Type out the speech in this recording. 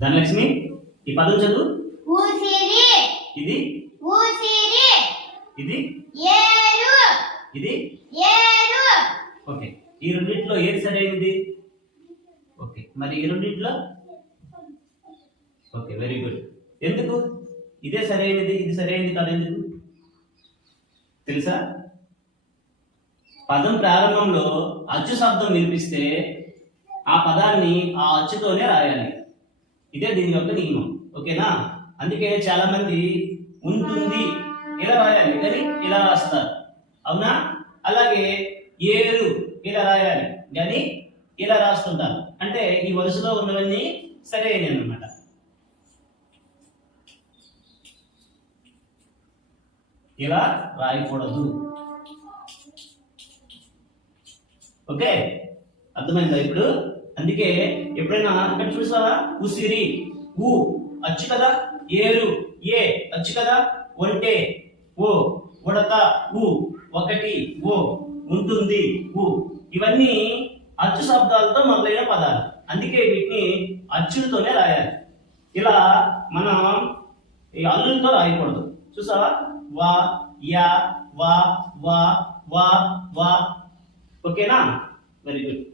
ధనలక్ష్మి ఈ పదం చదువు. ఊసిరి. ఇది? ఊసిరి. ఇది? ఏరు. ఇది? ఏరు. ఓకే. ఈ రెండిట్లో ఏది సరైనది? ఓకే. మరి ఈ రెండిట్లో? Okay very good. ఎందుకు? ఇదే సరైనది ఇది సరైనది కాదు ఎందుకు? తెలుసా? పదం ప్రారంభంలో అచ్చు శబ్దం వినిపిస్తే ఆ పదాన్ని ఆ అచ్చుతోనే రాయాలి. ఇదే దీని యొక్క నియమం. ఓకేనా? అందుకే చాలా మంది ఉంటుంది. ఇలా రాయాలి? కానీ ఇలా రాస్తారు. అవునా? అలాగే ఏరు ఇలా రాయాలి. కానీ ఇలా రాస్తుంటారు. అంటే ఈ వరుసలో ఉన్నవన్నీ సరైనవి అన్నమాట. ఇలా రాయకూడదు. ఓకే? అర్థమైందా ఇప్పుడు? అందుకే ఎప్పుడైనా ఇక్కడ చూసారా ఉసిరి ఊ అచ్చు కదా? ఏరు ఏ అచ్చు కదా? ఒంటే ఓ ఉడత ఊ ఒకటి ఓ ఉంటుంది ఊ. ఇవన్నీ అచ్చు శబ్దాలతో మొదలైన పదాలు. అందుకే వీటిని అచ్చులతోనే రాయాలి. ఇలా మనం ఈ అల్లులతో రాయకూడదు. చూసావా? వా యా వా వా వా వా. ఓకేనా? Very good